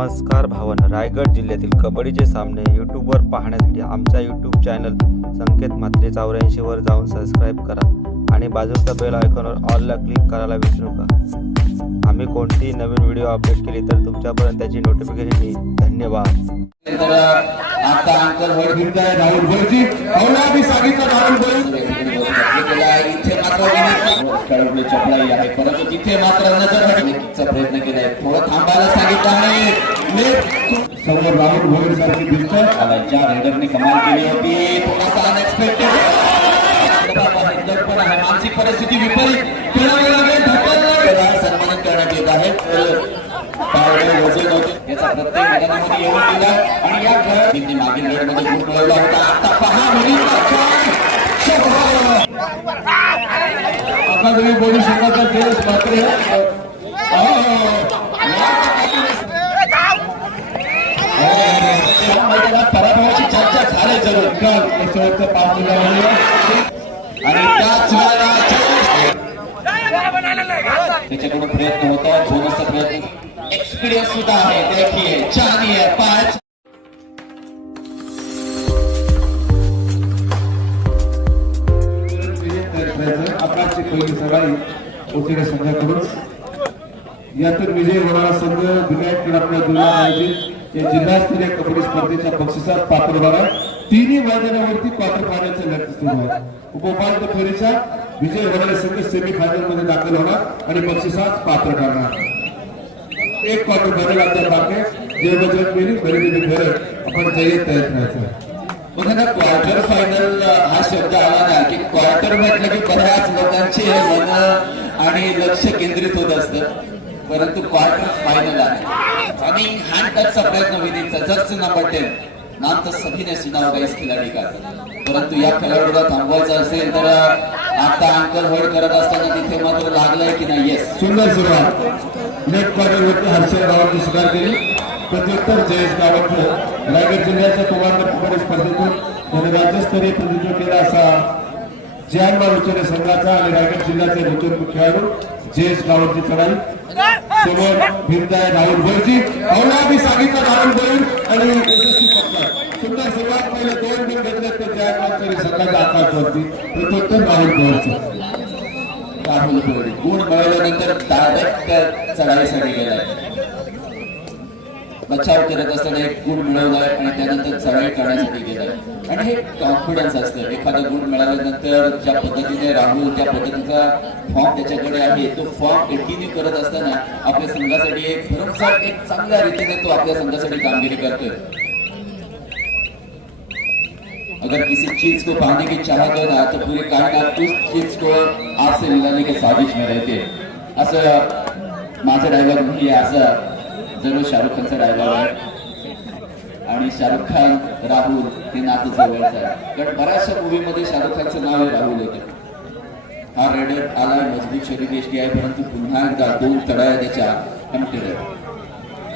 नमस्कार भावन. रायगड जिल्ह्यातील कबड्डीचे सामने यूट्यूबवर पाहण्यासाठी आमच्या यूट्यूब चॅनल संकेत मात्रे चौऱ्याऐंशीवर जाऊन सबस्क्राईब करा आणि बाजूच्या बेल आयकॉनवर ऑलला क्लिक करायला विसरू नका. आम्ही कोणतीही नवीन व्हिडिओ अपडेट केली तर तुमच्यापर्यंत त्याची नोटिफिकेशन येईल. धन्यवाद. चपलाई आहे परंतु तिथे मात्र नजर प्रयत्न केलाय. थोडं थांबायला सांगितलं आहे. सर्व राहुल भोगर सारखी दिसतं ज्या रायडरने कमाल केली होती थोडासा अनएक्सपेक्टेड पण आहे. मानसिक परिस्थिती विपरीत. खेळावे करण्यात येत आहे. याचा प्रत्येक मैदानामध्ये येऊन आणि या मागील गुण मिळवला होता. आता पहा बोलू शकता तर मात्र मैदानात पराभवाची चर्चा झाली जरूर काल शेवटचं पाच जुलैला आणि त्याच वेळेला त्याच्याकडून प्रयत्न होता थोडासा प्रयत्न एक्सपिरियन्स सुद्धा आहे देखिए चानिए पाच आपणाची पहिली सवारी उशिरा संघाकडून यातून विजय होणारा संघ विनायक क्रीडापना जिल्हा आयोजित या जिल्हास्तरीय कबड्डी स्पर्धेच्या बक्षिसात पात्र होणार तिन्ही मैदानावरती क्वार्टर फायनलचे लढत सुरू आहे. उपउपांत्य फेरीचा विजय होणारे संघ सेमी फायनलमध्ये दाखल होणार आणि बक्षिसात पात्र ठरणार. एक क्वार्टर फायनल आता बाकी जे बजरंग मिळेल खरेदी घर आपण जय्यत तयार करायचं. बघा ना क्वार्टर फायनल हा शब्द आला ना की क्वार्टर म्हटलं की बऱ्याच लोकांची मन आणि लक्ष केंद्रित होत असतं. परंतु क्वार्टर फायनल आहे. आणि हँड टचचा प्रयत्न विधीचा जस्ट नंबर टेन नाम तर सभी ने सुना होगा इस खिलाडी का? परंतु या खेळाडूला थांबवायचं असेल तर आता अंकल होल्ड करत असताना तिथे मात्र लागलंय की नाही? येस सुंदर सुरुवात. नेट क्वार्टर वरती हर्षद गावांनी स्वीकार केली. प्रत्युत्तर जयेश गावात रायगड जिल्ह्याच्या कुमार स्पर्धेतून त्याने राज्यस्तरीय प्रतिनिधित्व केला असा जयानबाग उच्च संघाचा आणि रायगड जिल्ह्याचे नूतन खेळाडू जयेश गावांची चढाई. समोर भिरताय राहुल भरजी अवला मी सांगितलं राहुल भरून आणि यशस्वी पटकर सुंदर सुरुवात पहिले दोन बिल घेतले ते जयानबाग उच्चरे संघाच्या आकाशवरती. प्रत्युत्तर राहुल भरचं राहुल कोहली गुण मिळवल्यानंतर डायरेक्ट चढाईसाठी गेलाय बचाव करत असताना एक गुण मिळवलाय आणि त्यानंतर चढाई करण्यासाठी गेलाय. आणि हे कॉन्फिडन्स असतं. एखादा गुण मिळाल्यानंतर ज्या पद्धतीने राहुल त्या पद्धतीचा फॉर्म त्याच्याकडे आहे तो फॉर्म कंटिन्यू करत असताना आपल्या संघासाठी एक भरमसाठ एक चांगल्या रीतीने तो आपल्या संघासाठी कामगिरी करतोय. अगर किसी चीज को पाने की चाह हो तो पूरे कायनात उस चीज को आपसे मिलाने के साजिश में रहते असं माझा डायलॉग म्हणजे असं जरूर शाहरुख खानचा डायलॉग आहे. आणि शाहरुख खान राहुल हे नातं जवळचं आहे. कारण बऱ्याचशा मूवीमध्ये शाहरुख खानचं नाव आहे राहुल होतं. हा रेडर आला मजबूत शरीर यष्टी आहे परंतु पुन्हा एकदा दोन तळाया त्याच्या कमटेड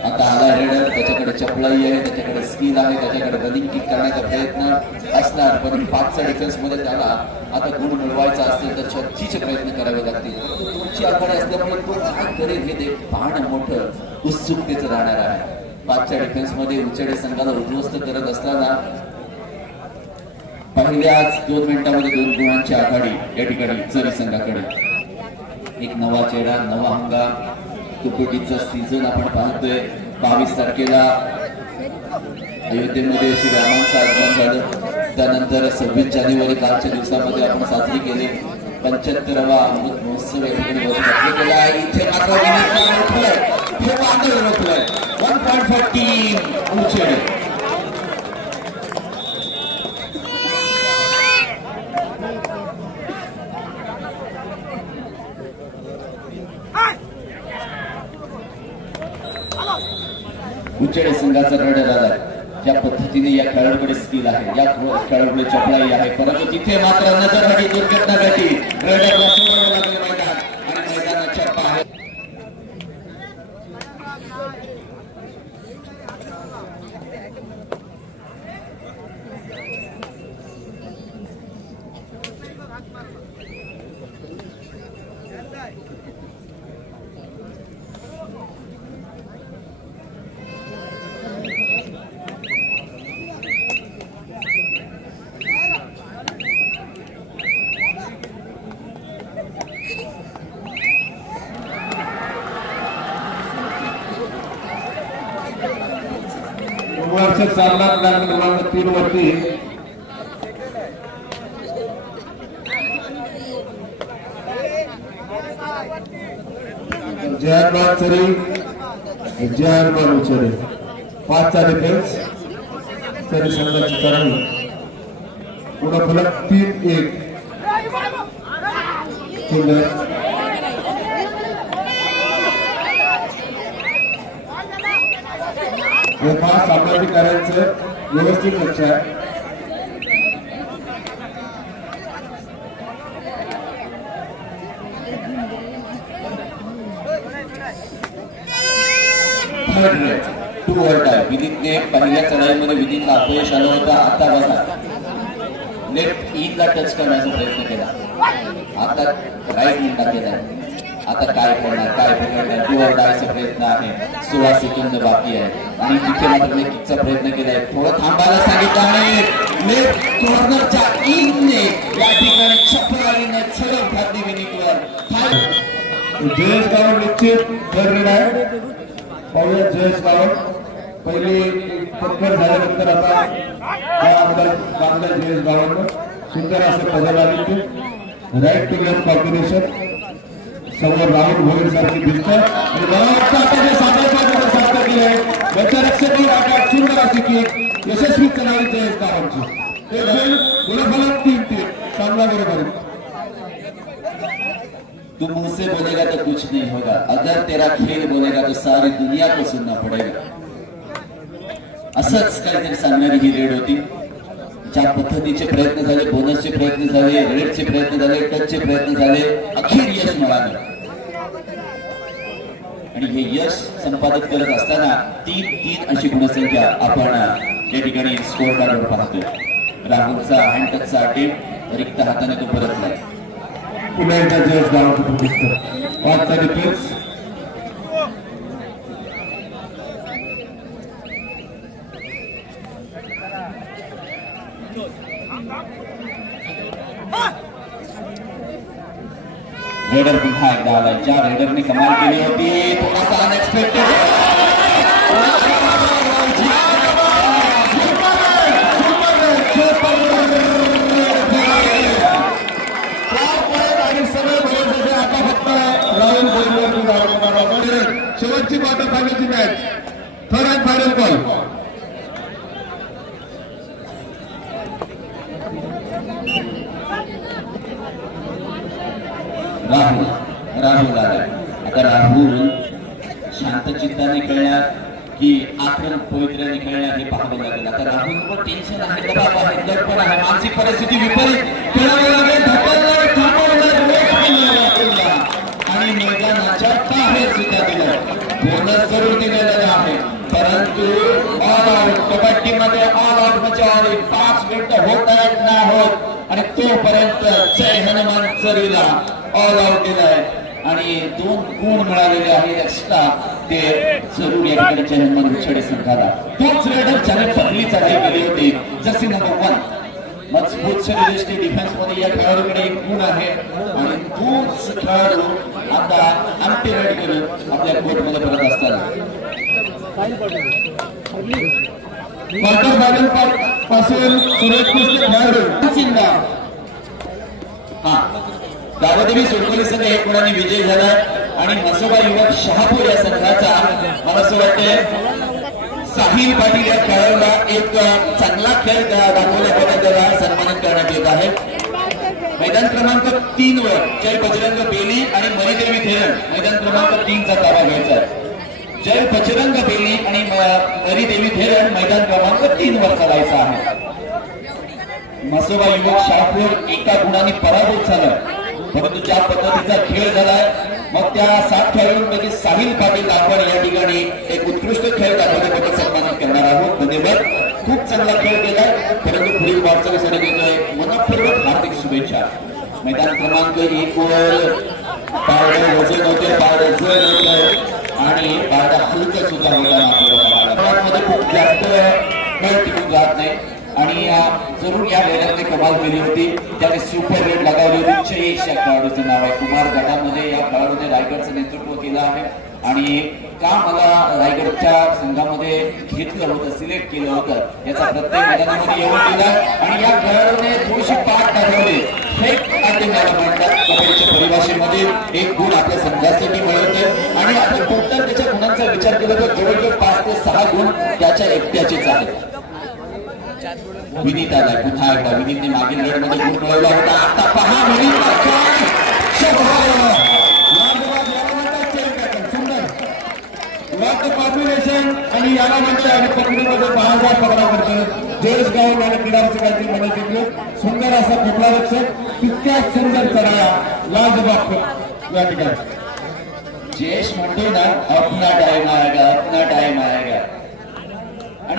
आता आला रेडर त्याच्याकडे चपळाई आहे त्याच्याकडे स्किल आहे त्याच्याकडे रनिंग किक करण्याचा प्रयत्न असणार परंतु पाचच्या डिफेन्समध्ये त्याला आता गुण मिळवायचा असेल तर छत्तीचे प्रयत्न करावे लागतील. तुमची दोनची आघाडी असल्यामुळे तो काय करेल हे ते पाहणं मोठं उत्सुकतेच राहणार आहे. पाचच्या डिफेन्समध्ये उचेडे संघाला उद्ध्वस्त करत असताना पहिल्याच दोन मिनिटांमध्ये दोन गुणांची आघाडी या ठिकाणी चरी संघाकडे. एक नवा चेहरा नवा हंगाम कुकुटीचा सीझन आपण पाहतोय. बावीस तारखेला अयोध्येमध्ये श्रीरामांचं आगमन झालं. त्यानंतर सव्वीस जानेवारी कालच्या दिवसामध्ये आपण साजरी केली. पंच्याहत्तरावा अमृत महोत्सव या ठिकाणी केला आहे. इथे मात्र विनायकाने रोखलंय. हे वादळ रोखलंय. 1.14 उचेडे उच्चडे संघाचा रडर आला ज्या पद्धतीने या खेळाडूकडे स्किल आहे या खेळाडूकडे चपलाई आहे परंतु तिथे मात्र नजर हटी दुर्घटना घटी रडरला सोडावं लागले मैदान आणि मैदानाच्या बाहेर वर्ष चालणार क्रमांक तीन वरती जयमान चरी जयमान उचले पाचचा डिफेन्स तरी संघाची करणी पुन्हा फलक तीन एक. सुंदर गोपा व्यवस्थित लक्ष आहे. टू वर्ड आहे विदितने पहिल्या चढाईमध्ये विदितला अपयश आलं होतं. आता बघा. लेफ्ट ईदला टच करण्याचा प्रयत्न केला. आता राईट ईद केला. आता काय करणार काय पकडणार टू वर्ड डायचा प्रयत्न आहे. सोळा सेकंद बाकी आहे. आणि तिथे मात्र किकचा प्रयत्न केलाय. थोडं थांबायला सांगितलं आणि लेफ्ट कॉर्नरच्या ईदने या ठिकाणी चपराईने छडक घातली विनिकवर जयेश गावड निश्चित ठरलेला आहे पाहूया जयेश गावड पहिले पत्कर झाल्यानंतर आता हा आमदार बांधला जयेश गावड सुंदर असं पदर राईट टू लेफ्ट कॉम्बिनेशन समोर राहुल भोईर सारखी दिसत आणि मला आता जे साधारण साध्य केलंय याच्या रक्षक वाटात सुंदर अशी की यशस्वी चलावी जयेश खेळ गुणफलक तीन तीन चांगला बरोबर. तू मुझसे बोलेगा तो कुछ नहीं होगा। अगर तेरा खेल बोलेगा तो सारी दुनिया को सुनना पड़ेगा। असंच काहीतरी सांगणारी ही रेड होती। ज्या पद्धतीचे प्रयत्न झाले बोनसचे प्रयत्न झाले रेडचे प्रयत्न झाले टचचे प्रयत्न झाले अखेर यश मिळालं आणि हे यश संपादित करत असताना तीन तीन अशी गुणसंख्या आपण या ठिकाणी स्कोर कार्डवर पाहतोय. राहुलचा हँडटचचा टीम रिक्त हाताने तो परतला पुन्हा एकदा जयेश गावाचं पुस्तक पाचचा डिफेन्स रेडर पुन्हा एकदा आलाय ज्या रेडरने कमाल केली होती थोडासा अनएक्सपेक्टेड आणि सगळे भरवशाचे आता फक्त राहुल बोलवरती जावं लागणार. शेवटची quarter फायनलची match third and final call Rahul राहू आलाय आता राहून शांत चित्ताने खेळणार की आक्रमक पवित्र्याने खेळणार हे पाहावं लागेल. आता राहून पण टेन्शन आहे. दबाव आहे दडपण आहे. मानसिक परिस्थिती विपरीत. खेळावी लागेल. ढकलणार थांबवणार आणि मैदानाच्या बाहेर सुद्धा दिलं. बोनस जरूर दिलेलं आहे. परंतु ऑल आउट कबड्डीमध्ये ऑल आउट म्हणजे ऑल पाच मिनिटं होत आहेत ना होत. आणि तोपर्यंत जय हनुमान सरीला ऑल आउट दिलाय. आणि दोन गुण मिळालेले आहे एक्स्ट्रा ते जरूर या ठिकाणी जय हनुमान उच्छडे संघाला तोच रेडर ज्याने पहिली चढाई केली होती. जसे नंबर वन मजबूत शरीरयष्टी डिफेन्समध्ये या खेळाडूकडे एक गुण आहे. आणि तोच खेळाडू आता अल्टिमेट करून आपल्या कोर्टमध्ये परत असतात क्वार्टर फायनलपासून सुरेश कृष्ण खेळाडू. चिंता हा. दावदेवी सोडकोली संघ एक गुणाने विजय झाला? आणि मसोबा युवक शहापूर या संघाचा मला असं वाटतंय. साहिल पाटील या खेळाडूला एक चांगला खेळ दाखवल्याबद्दल त्याला सन्मानित करण्यात येत आहे. मैदान क्रमांक तीन वर जय बजरंग बेली आणि मणिदेवी थेरन मैदान क्रमांक तीनचा ताबा घ्यायचा आहे. जय बजरंग बेली आणि मणिदेवी थेरन मैदान क्रमांक तीन वर चालायचा आहे. मसोबा युवक शहापूर एका गुणाने पराभूत झालं. परंतु ज्या पद्धतीचा खेळ झालाय मग त्या सात खेळाडूंपैकी साहिल पाटील आपण या ठिकाणी एक उत्कृष्ट खेळ दाखवण्याबद्दल सन्मानित करणार आहोत. धन्यवाद. खूप चांगला खेळ केलाय परंतु पुढील वाटचालीसाठी देतोय मनपूर्वक हार्दिक शुभेच्छा. मैदान क्रमांक एक वर पारडं वजन होते पारडं जड होतं आणि पारडा हलकं सुद्धा होता खूप जास्त खेळ टिकून जात नाही. आणि जरूर या वेळात कमाल केली होती. त्याने सुपर रेड लगावली होती. चेश या खेळाडूचं नाव आहे. कुमार गटामध्ये या खेळाडूने रायगडचं नेतृत्व केलं आहे. आणि का मला रायगडच्या संघामध्ये घेतलं होतं सिलेक्ट केलं होतं याचा प्रत्येक मैदानामध्ये येऊन दिला आणि या खेळाडूने थोडीशी पाठ दाखवली. फेक अटे त्याला म्हणतात. कबड्डीच्या परिभाषेमध्ये एक गुण आपल्या संघासाठी मिळवते. आणि आपण टोटल त्याच्या गुणांचा विचार केला तर जवळजवळ पाच ते सहा गुण त्याच्या एकट्याचेच आहेत. विनीत आलाय पुन्हा एकदा विनीतने मागील लढमध्ये गुण मिळवला होता. आता पहा विनीत कॉम्बिनेशन आणि याला म्हणजे आणि पकडीमध्ये महाजा पकडा करतो जयेश गाव आणि क्रीडा काहीतरी मदत घेतली. सुंदर असा कुठला रक्षक. तितक्या सुंदर चढाया लाजबाब या ठिकाणी. जयेश म्हणतो ना अपना टाइम आएगा अपना टाइम आएगा.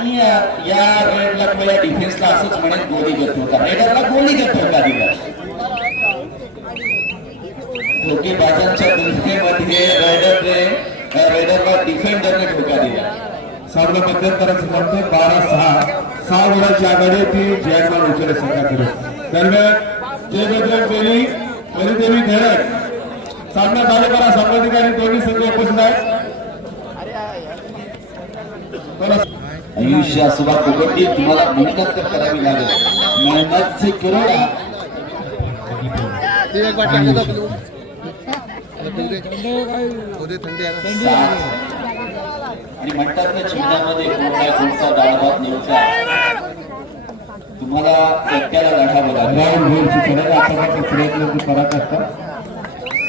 आणि या- रेडला किंवा या डिफेन्सला असंच म्हणेल गोली गत होता. रेडरला गोली गत होता दिला धोकेबाजांच्या तुलनेमध्ये रेडरने रेडरला डिफेंडरने धोका दिला. सामना मध्यंतराचं म्हणतो बारा सहा. सहा गुणाची आघाडी ती जयमान उचल संघाकडे दरम्यान जय बजरंग बेली परिदेवी धैरट सामना झाले करा सामनाधिकारी दोन्ही संघ उपस्थित आहेत आयुष्य आयुष्यासोबत कबड्डी तुम्हाला मेहनत तर करावी लागेल. मेहनत से करोडा आणि म्हणतात ना जीवनामध्ये कोणत्या कोणता डाळभात न्यायचा तुम्हाला एकट्याला लढावं लागेल प्रयत्न करत. असतात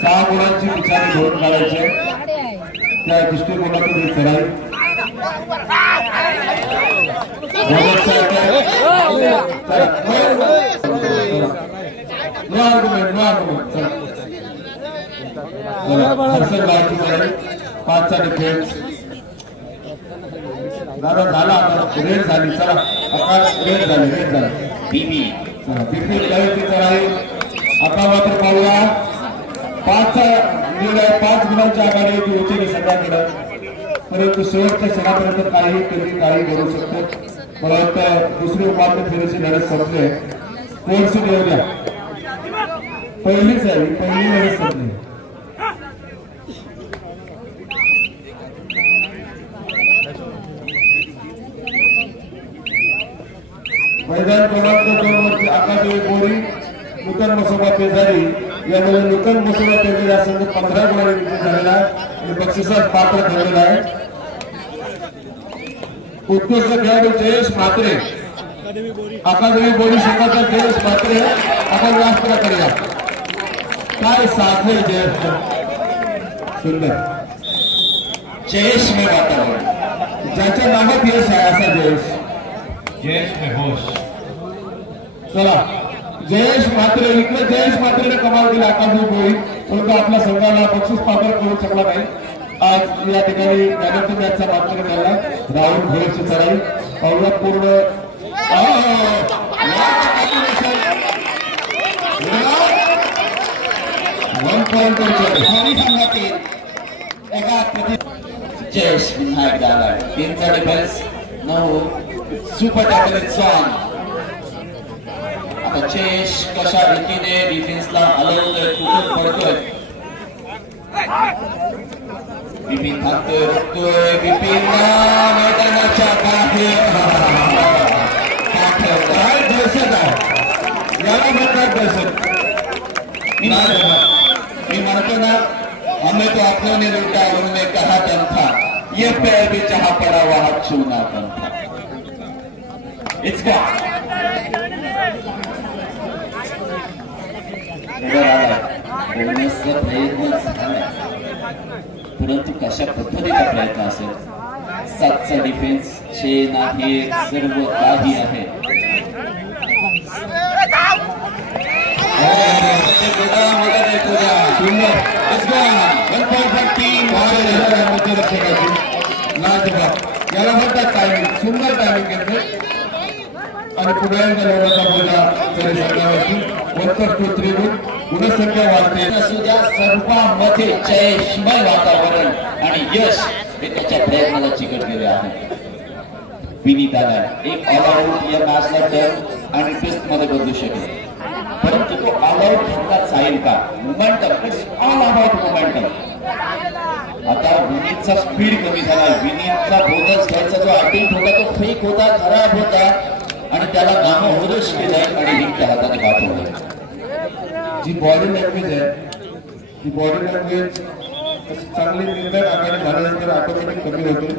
सहा गुणांची विचार घेऊन काढायचे. त्या दृष्टिकोनातून ही पाचचा डिफेन्स दादा झाला आता रेड झाली चला आकाश रेड झाले रेड झाली बीबी आता मात्र पाहूया पाच पाच गुणांच्या आघाडी होती उचलली परंतु शेवटच्या क्षणापर्यंत काही कधी काही घडू शकतो. मला वाटतं दुसरी उपांत्य फेरीची लढत संपले कोणची देऊ द्या? पहिलीच आहे पहिली लढत संपली. मैदान क्रमांक दोन वरती अकादमी बोरी नूतन मसोबा पेजारी यामध्ये नूतन मसोबा पेजारी हा संघ पंधरा गुणांनी विजय झालेला आहे. आणि बक्षिसात पात्र ठरलेला आहे. उत्कृष्ट खेळाडू जयेश म्हात्रे अकादमी बोरी संघाचा जयेश म्हात्रे आपण व्यासपीठा करूया. काय साधले जयेश? सुंदर. जयेशमय वातावरण ज्याच्या नावात यश आहे असा जयेश. चला. जयेश मात्र इकडे जयेश मात्रेने कमाल केला अकादमी बोळी परंतु आपल्या संघाला बक्षीस पात्र करू शकला नाही. आज या ठिकाणी मॅन मॅचचा मात्र झाला राहुल भोईची चढाई पाहुला पूर्ण वन पॉइंट संघातील एका प्रति जयेश पुन्हा एकदा आलाय तीनचा डिफेन्स नऊ सुपर टॅकल सॉंग आता जयेश कशा रीतीने डिफेन्सला हलवतोय कुठून पडतोय बिपिन थांबतोय रोखतोय बिपिन मैदानाच्या बाहेर पाठवला. काय दहशत आहे याला म्हणतात दहशत मी मैं मानतो ना हमें तो अपनों ने लूटा उन्होंने कहा तन था ये पैर भी जहां पड़ा वहां छूना तन था इट्स बोलण्याचा प्रयत्न झालाय परंतु कशा पद्धतीचा प्रयत्न असेल. सातचा डिफेन्स चेन आहे सर्व काही आहे. याला म्हणतात टायमिंग सुंदर टायमिंग घेतले. आणि पुढे एकदा लढवण्याचा बोजा तरी गुणसंख्या वाढते असू द्या सर्वांमध्ये जयशमय वातावरण आणि यश हे त्याच्या प्रयत्नाला चिकट गेले आहे विनीताला एक ऑलआउट या मॅचला टर्न आणि टेस्टमध्ये बदलू शकेल. परंतु तो ऑलआउट सुद्धा चालेल का? Momentum it's all about momentum आता विनीतचा स्पीड कमी झाला विनीतचा बोनस घ्यायचा जो अटेम्प्ट होता तो फेक होता खराब होता आणि त्याला नामं होदश केलं आणि रिंगच्या हाताने गाठवलं जी बॉडी लँग्वेज आहे ती बॉडी लँग्वेज चांगली निर्णय आघाडी झाल्यानंतर ऑटोमॅटिक कमी होते.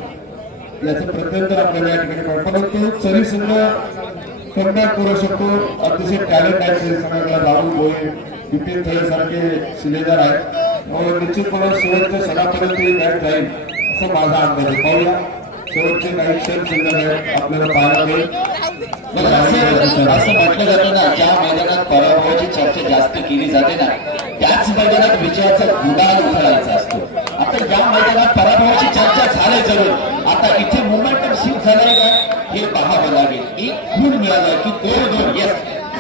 याचं प्रत्यंतर आपल्याला या ठिकाणी परंतु तरी सुद्धा कमबॅक करू शकतो. अतिशय टॅलेंट आहे तरी राहुल भोये बिपिन थळे सारखे शिलेदार आहेत. मग निश्चितपणे शेवटच्या क्षणापर्यंत ही मॅच जाईल असा माझा अंदाज आहे. पाहूया. शेवटचे काही क्षण शिल्लक आहेत आपल्याला पाहायला मिळेल. असं म्हटलं जातं ना ज्या मैदानात पराभवाची चर्चा जास्त केली जाते ना त्याच मैदानात विजयाचा गुलाल उधळायचा असतो. आता या मैदानात पराभवाची चर्चा झाली जरूर आता इथे मोमेंटम शिफ्ट झालाय का? हे पाहावं लागेल एक गुण मिळालाय की दोन दोन येस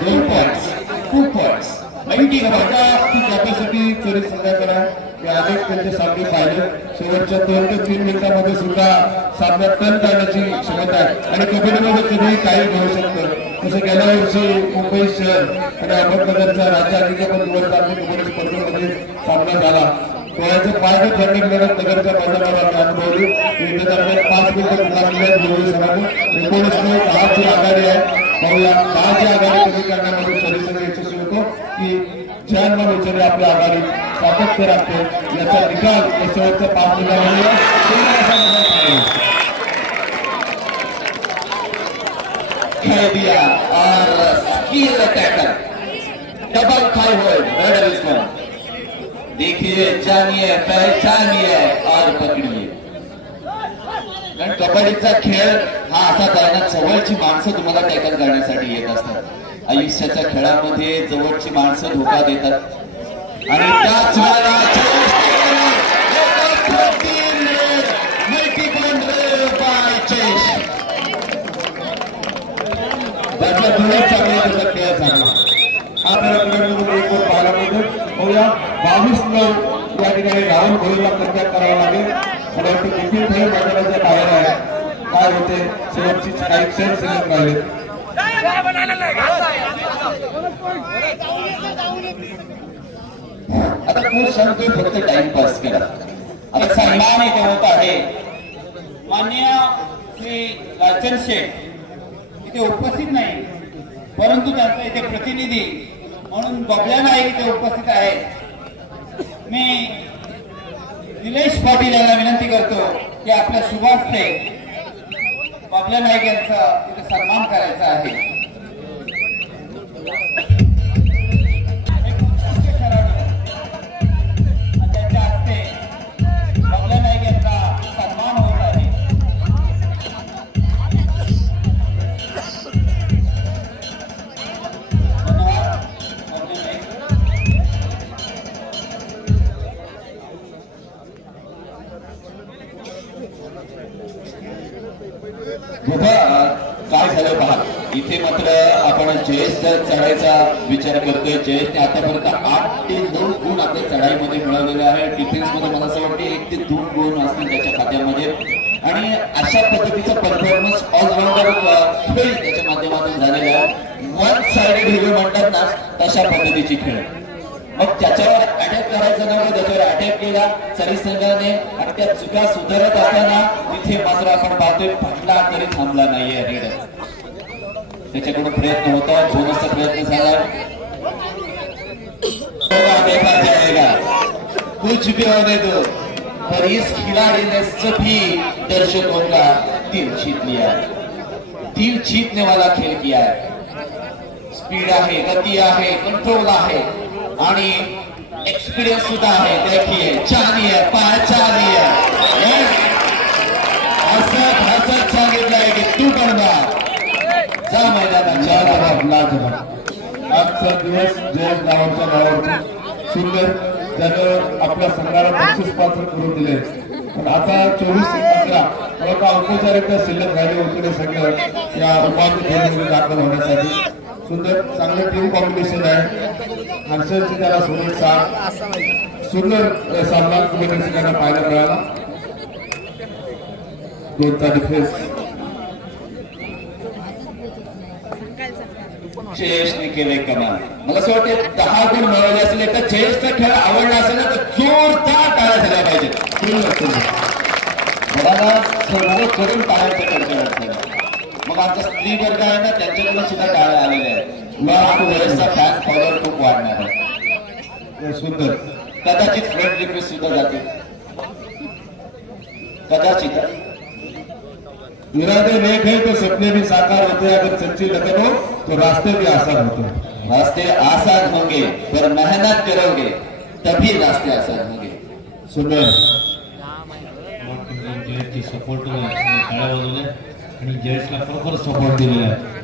दोन पॉइंट्स टू पॉइंट्स ऐंटी का? ती कॅपॅसिटी चोरी संध्याकाळ आहे अनेक त्यांचे सामने पाहिले. शेवटच्या दोन ते तीन मिनिटांमध्ये सुद्धा सामना टन करण्याची क्षमता आहे. आणि कबड्डीमध्ये कधीही काही घडू शकतं. तसं गेल्या वर्षी मुंबई शहर आणि अहमदनगरचा राज्य अजिंक्यपद निवड कबड्डी स्पर्धेमध्ये सामना झाला. डोळ्याचे पाच ठरणे मिळत नगरच्या मैदानावर अनुभवली युद्ध दरम्यान पाच मिनिटं मुकाबल्यात निवडून सरांनी एकोणीसशे दहाची आघाडी आहे. पाहूया दहाची आघाडी कमी करण्यामध्ये परिसर यशस्वी की ज्यांना विचारले आपली आघाडी सातत्य राखते. याचा निकाल या शेवटच्या पाच निकाल डबल फाइव मेडल इसमें देखिए जानिए पहचानिए और पकड़िए. कारण कबड्डीचा खेळ हा असा करण्यात जवळची माणसं तुम्हाला टॅकल करण्यासाठी येत असतात. आयुष्याच्या खेळामध्ये जवळची माणसं धोका देतात. आणि त्याच वेळेला बावीस नऊ या ठिकाणी राहुल भोईला कब्जा करावा लागेल मला वाटतं देखील खेळ मैदानाच्या बाहेर आहे काय होते शेवटची काही क्षण शिल्लक राहिले आता खूप सांगतोय फक्त टाइमपास करा आता सन्मान इथे होत आहे. मान्य श्री लालचंद शेठ इथे उपस्थित नाही परंतु त्यांचा इथे प्रतिनिधी म्हणून बबल्या नाईक इथे उपस्थित आहेत मी निलेश पाटील यांना विनंती करतो की आपल्या शुभास्ते बबल्या नाईक यांचा इथे सन्मान करायचा आहे. Thank you. आहे मला असं वाटतं एक ते दोन गुण असतील त्याच्या खात्यामध्ये. आणि अशा पद्धतीचा परफॉर्मन्स ऑलराऊंडर खेळ त्याच्या माध्यमातून झालेला आहे. वन साइडेड हिरो म्हणतात ना तशा पद्धतीची खेळ. मग त्याच्यावर अटॅक करायचं नव्हतं त्याच्यावर अटॅक केला सरी संघाने आणि त्या चुका सुधारत असताना तिथे मात्र आपण पाहतोय फटला तरी थांबला नाहीये रेड त्याच्याकडून प्रयत्न होता बोनसचा प्रयत्न झाला कुछ भी होने दो पर इस खिलाड़ी ने सभी दर्शकों का दिल जीत लिया है दिल जीतने वाला खेल किया. है स्पीड आहे गती आहे कंट्रोल आहे. आणि एक्सपीरियंस सुद्धा आहे. देखिए चाली आहे पाय पहचानिए आहे हसत हसत सांगितलंय की तू बनवा जा मैदानाच्या लाजवाब लाज आजचा दिवस जय गावाच्या नावावरती. सुंदर. त्यानं आपल्या संघाला बक्षीस पात्र करून दिले. पण आता चोवीस ते पंधरा मला का शिल्लक राहिले होते सगळं या उपांत्य फेरीमध्ये दाखल होण्यासाठी. सुंदर चांगलं टीम कॉम्बिनेशन आहे. हर्षदची त्याला सोडून साथ. सुंदर सामना कुठे सगळ्यांना पाहायला मिळाला. दोन डिफेन्स जयेशने केले कमाल मला असं वाटते दहा गुण मिळवले असले तर जयेशचा खेळ आवडला असेल ना तर जोरदार टाळ्या झाल्या पाहिजेत घराला सर्व करून टाळ्याचं कडकड असतं मग आमचा स्त्री वर्ग आहे ना त्यांच्याकडून सुद्धा आहेत. हा फॅन फॉलोअर खूप वाढणार आहे. सुंदर. कदाचित फ्रेंड रिक्वेस्ट सुद्धा जाते. कदाचित. इरादे नेक है तो सपने भी साकार होते हैं अगर सच्ची लगन हो. तो रास्ते भी आसान होते. हैं रास्ते आसान होंगे पर मेहनत करोगे तभी रास्ते आसान होंगे. सुंदर जयेशची सपोर्ट टाळ्या वाजवल्या आणि जयेशला प्रॉपर सपोर्ट दिलेला आहे.